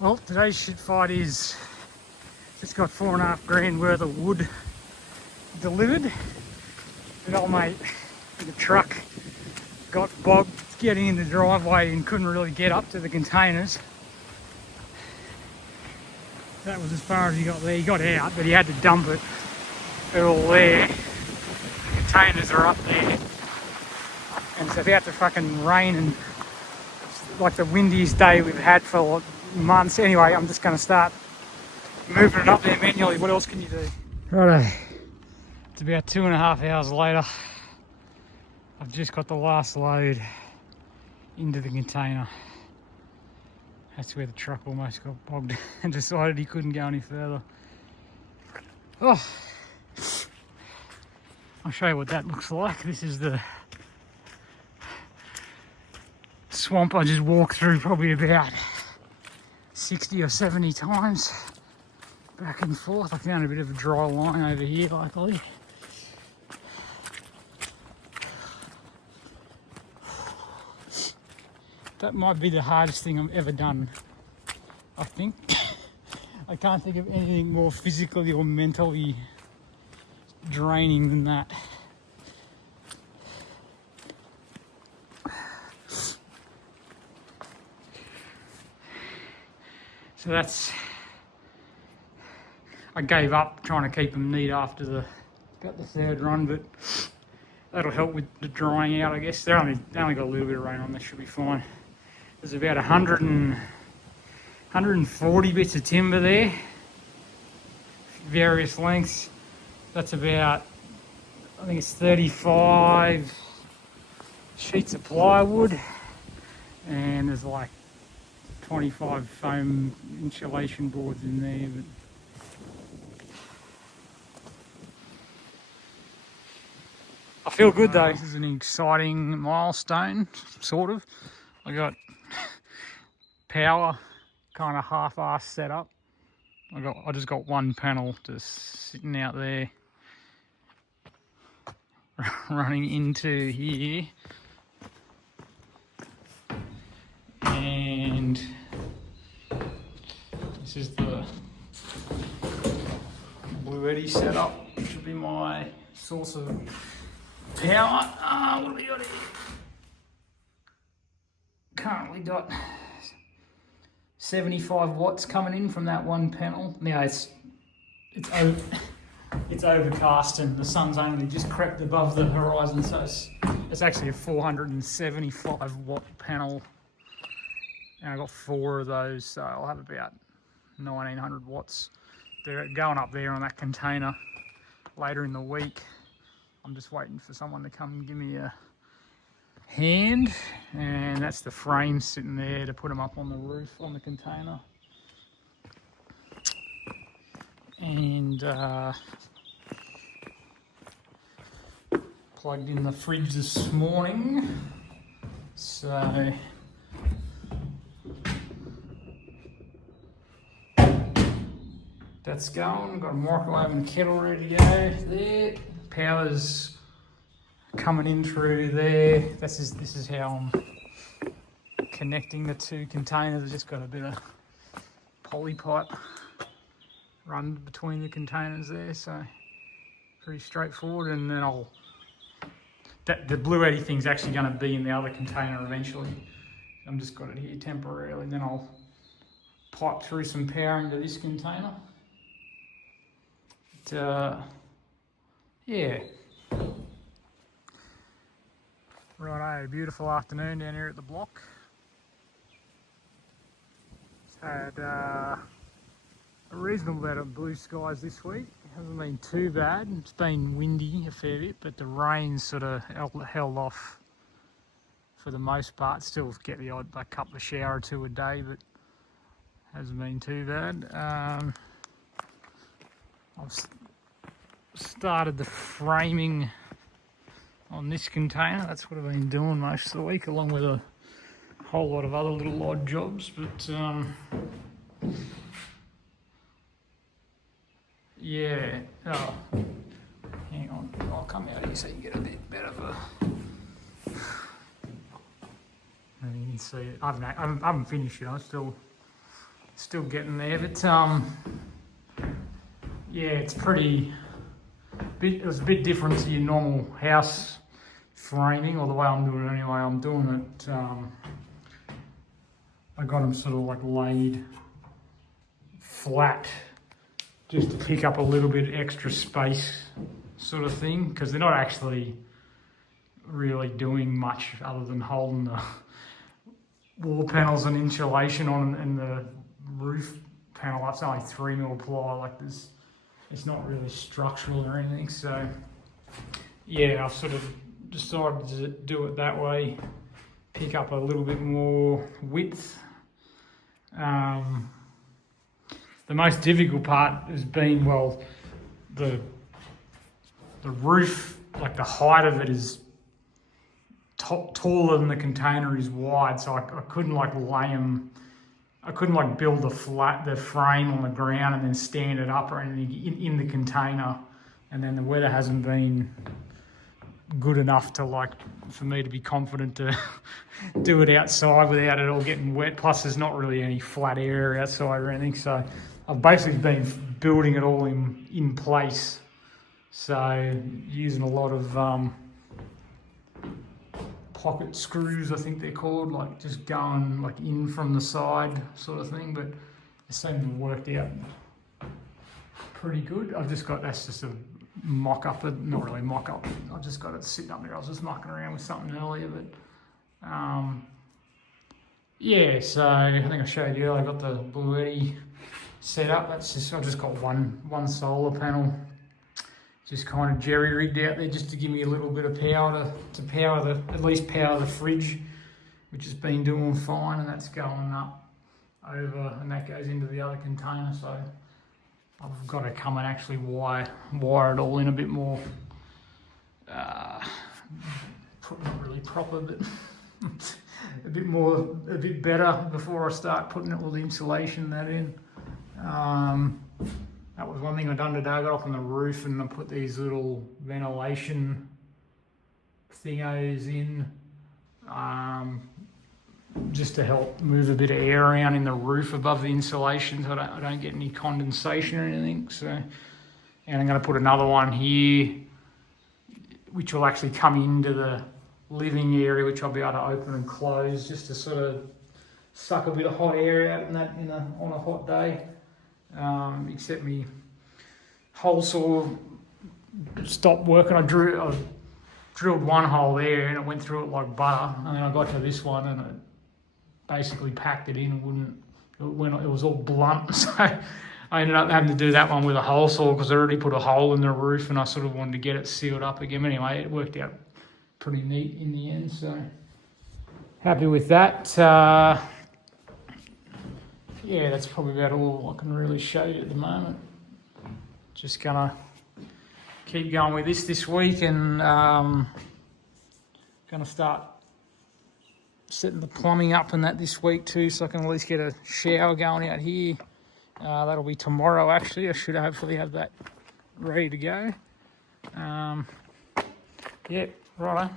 Well, today's shit fight is just got 4.5 grand worth of wood delivered. And old mate with the truck got bogged getting in the driveway and couldn't really get up to the containers. That was as far as he got there. He got out, but he had to dump it. They're all there. The containers are up there. And it's about to fucking rain, and it's like the windiest day we've had for months. Anyway, I'm just going to start moving it up there manually. What else can you do? Righto. It's about 2.5 hours later. I've just got the last load into the container. That's where the truck almost got bogged and decided he couldn't go any further. Oh, I'll show you what that looks like. This is the swamp I just walked through probably about 60 or 70 times back and forth. I found a bit of a dry line over here, luckily. That might be the hardest thing I've ever done, I think. I can't think of anything more physically or mentally draining than that. So that's, I gave up trying to keep them neat after about the third run, but that'll help with the drying out, I guess. They only got a little bit of rain on, they should be fine. There's about 140 bits of timber there, various lengths. That's about, I think it's 35 sheets of plywood, and there's like 25 foam insulation boards in there. But I feel good though. This is an exciting milestone, sort of. I got power kind of half-assed set up. I just got one panel just sitting out there running into here, and this is the Blue Eddy setup, which will be my source of power. What have we got here? Currently got 75 watts coming in from that one panel. Now it's overcast and the sun's only just crept above the horizon, so it's actually a 475 watt panel, and I got 4 of those, so I'll have about 1900 watts. They're going up there on that container later in the week. I'm just waiting for someone to come and give me a hand, and that's the frame sitting there to put them up on the roof on the container. And plugged in the fridge this morning, so that's going. Got a microwave and kettle ready to go there. Power's coming in through there. This is how I'm connecting the two containers. I've just got a bit of poly pipe run between the containers there, so pretty straightforward. And then the Blue Eddy thing's actually going to be in the other container eventually. I'm just got it here temporarily, then I'll pipe through some power into this container. Yeah. Righto, beautiful afternoon down here at the block. It's had a reasonable amount of blue skies this week. It hasn't been too bad. It's been windy a fair bit, but the rain's sort of held off for the most part. Still get the odd couple of shower or two a day, but hasn't been too bad. I've started the framing on this container. That's what I've been doing most of the week, along with a whole lot of other little odd jobs, but yeah. Oh, hang on, I'll come out here so you can get a bit better of a, and you can see it. I haven't finished it. I'm still still getting there, but yeah, it's pretty. It was a bit different to your normal house framing, or the way I'm doing it anyway. I'm doing it. I got them sort of like laid flat, just to pick up a little bit extra space, sort of thing, because they're not actually really doing much other than holding the wall panels and insulation on, and the roof panel up. It's only 3mm ply, like this. It's not really structural or anything. So yeah, I've sort of decided to do it that way, pick up a little bit more width. The most difficult part has been, well, the roof, like the height of it is taller than the container is wide, so I couldn't like lay them. I couldn't like build the frame on the ground and then stand it up or anything in the container. And then the weather hasn't been good enough to like for me to be confident to do it outside without it all getting wet. Plus, there's not really any flat area outside or anything, so I've basically been building it all in place. So using a lot of pocket screws, I think they're called, like just going like in from the side sort of thing, but it seemed to have worked out pretty good. That's just a mock-up, not really mock-up, I've just got it sitting up there. I was just mucking around with something earlier, but yeah, so I think I showed you earlier, I got the Bluetti set up. That's just, I just got one solar panel, just kind of jerry-rigged out there just to give me a little bit of power to power at least power the fridge, which has been doing fine, and that's going up over, and that goes into the other container. So I've got to come and actually wire it all in a bit more, not really proper, but a bit better before I start putting all the insulation and that in. That was one thing I done today. I got up on the roof and I put these little ventilation thingos in, just to help move a bit of air around in the roof above the insulation, so I don't get any condensation or anything. So, and I'm going to put another one here, which will actually come into the living area, which I'll be able to open and close just to sort of suck a bit of hot air out on a hot day. Except me hole saw stopped working. I drilled one hole there and it went through it like butter, and then I got to this one and it basically packed it in and it was all blunt. So I ended up having to do that one with a hole saw because I already put a hole in the roof and I sort of wanted to get it sealed up again. Anyway, it worked out pretty neat in the end, so happy with that. Yeah, that's probably about all I can really show you at the moment. Just gonna keep going with this week, and gonna start setting the plumbing up and that this week too, so I can at least get a shower going out here. That'll be tomorrow actually. I should hopefully have that ready to go. Yeah, righto.